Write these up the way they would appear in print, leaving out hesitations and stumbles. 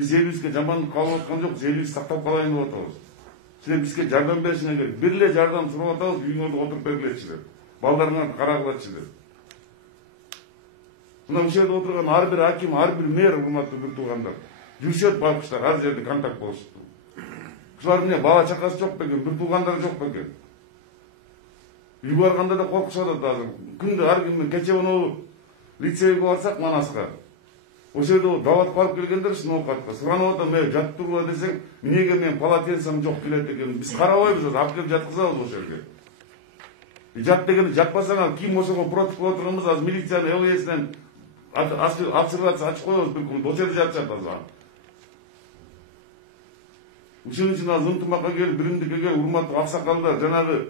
Биз элибизге жамандык кылып аткан жокпуз, элибизди сактап калайын деп атабыз. Силер бизге жардам беришиңер керек. Бир эле жардам сурап атабыз, үйүңөрдө отуруп бергилечилер. Балдарыңарды карагылачылар. Мына ушул жерде отурган ар бир аким, ар бир мэр, урматтуу бир туугандар, жүрүшөт байкуштар, ар жерде контакт болушту. Ушулар эмне бала чакасы жок бекен, бир туугандары жок бекен. Үйгө барганда да коркушуп атат азыр. Күндө ар ким кече уну лицейге барсак Манаска. Ошол жерде дават барып келгендер үчүн оокатка суранып атам, жатып тургула десең, эмнеге мен полотенцем жок келет экен. Биз карабайбыз, алып келип жаткызабыз ошол жерге. Жат дегенди жатпасаңар, ким ошого против болуп турганбыз, азыр милициянын ЛСнен обсервация ачып коебуз бир күн. Ошол жерде жатышат азыр. Ушун үчүн азыр ынтымакка келип, биримдикке келип, урматтуу аксакалдар, жанагы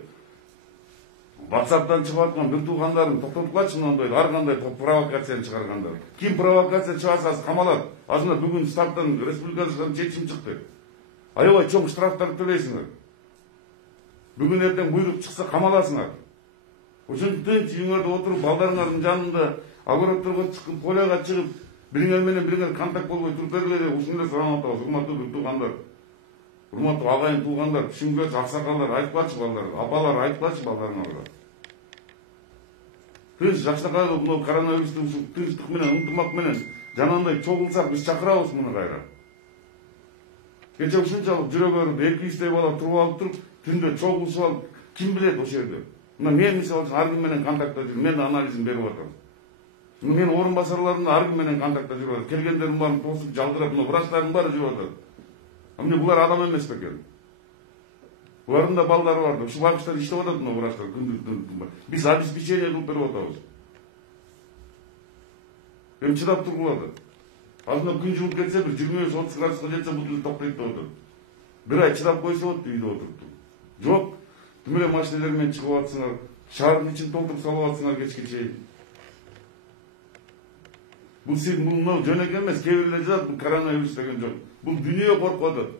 WhatsApp'tan чыгып аткан бир туугандарын токтотуп мындай ар кандай провокацияны чыгаргандар. Ким провокация чыгарса камалат. Азыр бүгүн штабтан республикадан чечим чыкты. Аябай чоң штрафтар төлөйсүңөр. Бүгүн эртең буйрук чыкса камаласыңар. Ошентип тынч үйүңөрдө отуруп, балдарыңардын жанында огородторго чыгып, поляга чыгып, бириңер менен бириңер контакт болбой туруп бергиле деп ушундай суранып атабыз, урматтуу бир туугандар. Урматтуу агайын туугандар, түшүнгөч аксакалдар айтпачы балдар, апалар айтпачы балдарыңарга. Тынч жакшынакай кылып коронавирусту тынчтык менен, ынтымак менен жанагындай чогулсак биз чакырабыз муну кайра. Кече ушунчалык жүрөк ооруп, 200 бала туруп алып туруп, түндө чогулушуп алып, ким билет ошол жерде. Мына мен мисалы үчүн ар ким менен контактта жүрүм, мен анализин берип атам. Мен орун басарларым ар ким менен контактта жүрүп атат. Келгендердин баарын тосуп жалдырап, мына врачтардын баары жүрүп атат. Эмне булар адам эмес бекен? Булардын да балдары бар. Ушу байкуштар иштеп атат мына врачтар күндүз. Биз обеспечение кылып берип атабыз. Эми чыдап тургула. Азыр күн жылып кетсе, бир 25-30 градуска жетсе, бул тил токтойт деп атат. Бир ай чыдап койсо болот үйдө отуруп. Жок, түм эле машиналар менен чыгып атсыңар, шаардын ичин толтуруп салып атсыңар кечке чейин. Бул мына жөнөкөй эмес, кээ бирлер жазат, бул коронавирус деген жок. Бул дүйнө коркуп атат.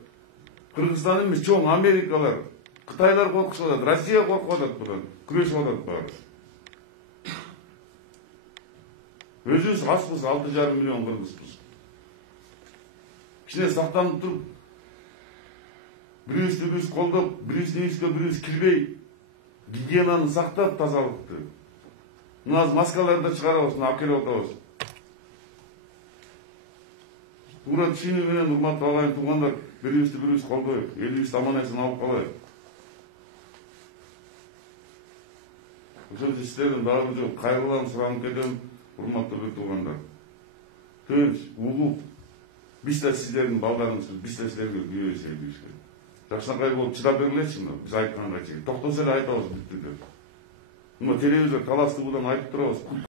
Кыргызстан эмес, чоң Америкалар, Кытайлар коркушуп атат, Россия коркуп атат будан, күрөшүп атат баары. Өзүбүз аспыз, 6,5 миллион кыргызбыз. Кичине сактанып туруп, бирибизди бирибиз колдоп, бирибиздин үйүбүзгө бирибиз кирбей, гигиенаны сактап, тазалыкты. Мына азыр маскаларды чыгарабыз, алып келип атабыз. Туура түшүнүү менен урматтуу агайын туугандар, бирибизди бирибиз колдойлук, элибизди аман эсен алып калайлык. Ошол сиздердин дагы бир жолу кайрылам суранып кетем, урматтуу бир туугандар. Тынч, угуп, биз да сиздердин балдарыңызбыз, биз да силерге күйөө сейилибиз керек. Жакшынакай болуп чыдап бергилечи, биз айтканга чейин. Токтосо эле айтабыз бүттү деп. Мына телевизор таластыгынан айтып турабыз.